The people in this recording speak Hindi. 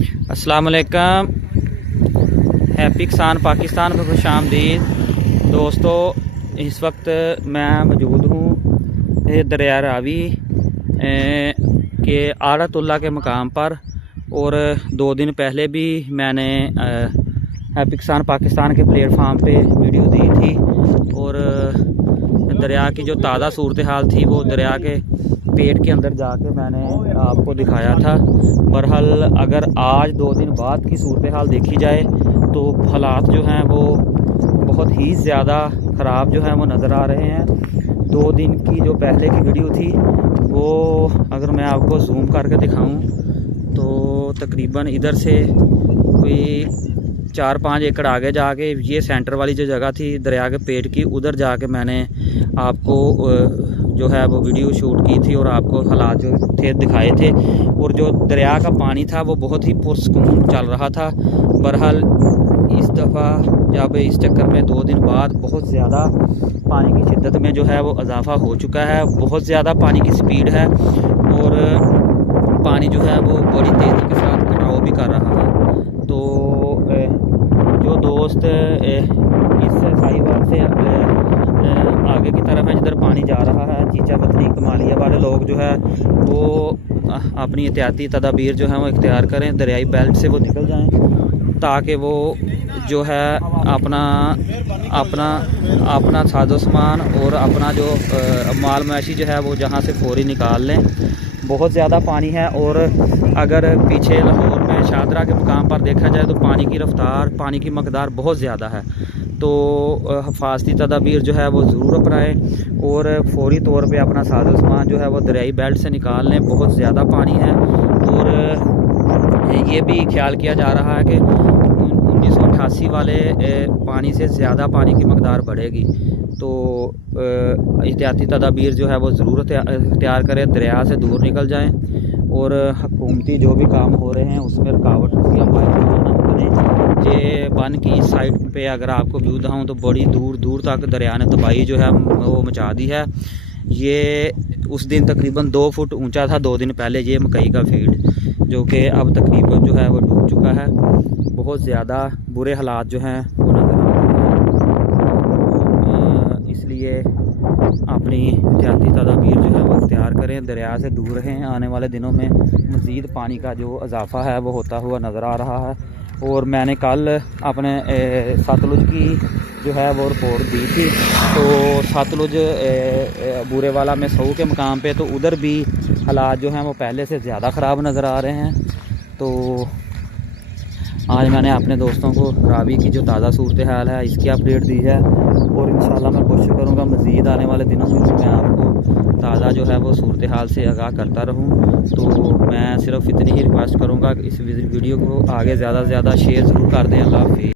अस्सलाम वालेकुम। हैप्पी किसान पाकिस्तान में खुश आमदीद। दोस्तों, इस वक्त मैं मौजूद हूँ दरिया रावी के आड़तुल्ला के मकाम पर। और 2 दिन पहले भी मैंने हैप्पी किसान पाकिस्तान के प्लेटफार्म पे वीडियो दी थी और दरिया की जो ताज़ा सूरत हाल थी वो दरिया के पेट के अंदर जाके मैंने आपको दिखाया था। बहरहाल अगर आज 2 दिन बाद की सूरत हाल देखी जाए तो हालात जो हैं वो बहुत ही ज़्यादा ख़राब जो हैं वो नज़र आ रहे हैं। 2 दिन की जो पहले की वीडियो थी वो अगर मैं आपको जूम करके दिखाऊं तो तकरीबन इधर से कोई 4-5 एकड़ आगे जाके ये सेंटर वाली जो जगह थी दरिया के पेट की, उधर जाके मैंने आपको जो है वो वीडियो शूट की थी और आपको हालात जो थे दिखाए थे। और जो दरिया का पानी था वो बहुत ही पुरसकून चल रहा था। बहरहाल इस दफ़ा जब इस चक्कर में 2 दिन बाद बहुत ज़्यादा पानी की शिद्दत में जो है वो इजाफ़ा हो चुका है, बहुत ज़्यादा पानी की स्पीड है और पानी जो है वो बड़ी तेज़ी के साथ कटाव भी कर रहा है। तो जो दोस्त इस साहिवाल से आगे की तरफ है जिधर पानी जा रहा है, चीचा पत्नी कमालिया वाले लोग जो है वो अपनी एहतियाती तदाबीर जो है वो इख्तियार करें, दरियाई बेल्ट से वो निकल जाएं ताकि वो जो है अपना साजो सामान और अपना जो माल मवेशी जो है वो जहाँ से फौरी निकाल लें। बहुत ज़्यादा पानी है और अगर पीछे लाहौर में शादरा के मुकाम पर देखा जाए तो पानी की रफ्तार, पानी की मकदार बहुत ज़्यादा है। तो हिफाजती तदाबीर जो है वो ज़रूर अपनाएं और फौरी तौर पे अपना साजो सामान जो है वो दरियाई बेल्ट से निकाल लें। बहुत ज़्यादा पानी है और ये भी ख्याल किया जा रहा है कि 1988 वाले पानी से ज़्यादा पानी की मकदार बढ़ेगी। तो एहतियाती तदाबीर जो है वो ज़रूर इख्तियार करें, दरिया से दूर निकल जाएं और हुकूमती जो भी काम हो रहे हैं उसमें रुकावट या ना बने। ये बन की साइड पे अगर आपको व्यू दिखाऊं तो बड़ी दूर दूर तक दरिया ने तबाही जो है वो मचा दी है। ये उस दिन तकरीबन 2 फुट ऊंचा था 2 दिन पहले ये मकई का फील्ड, जो कि अब तकरीबन जो है वो डूब चुका है। बहुत ज़्यादा बुरे हालात जो हैं वो नज़र आ रहे हैं। इसलिए अपनी एहतियाती तदाबीर जो है वो इख्तियार करें, दरिया से दूर रहें। आने वाले दिनों में मज़ीद पानी का जो इजाफ़ा है वो होता हुआ नज़र आ रहा है। और मैंने कल अपने सतलुज की जो है वो रिपोर्ट दी थी, तो सतलुज बूरेवाला में सऊ के मकाम पे तो उधर भी हालात जो हैं वो पहले से ज़्यादा ख़राब नज़र आ रहे हैं। तो आज मैंने अपने दोस्तों को रावी की जो ताज़ा सूरत हाल है इसकी अपडेट दी है और इंशाल्लाह मैं कोशिश करूँगा मज़ीद आने वाले दिनों में मैं आपको ताज़ा जो है वो सूरत हाल से आगाह करता रहूँ। तो मैं सिर्फ इतनी ही रिक्वेस्ट करूँगा कि इस वीडियो को आगे ज़्यादा से ज़्यादा शेयर ज़रूर कर दें। अल्लाह हाफ़िज़।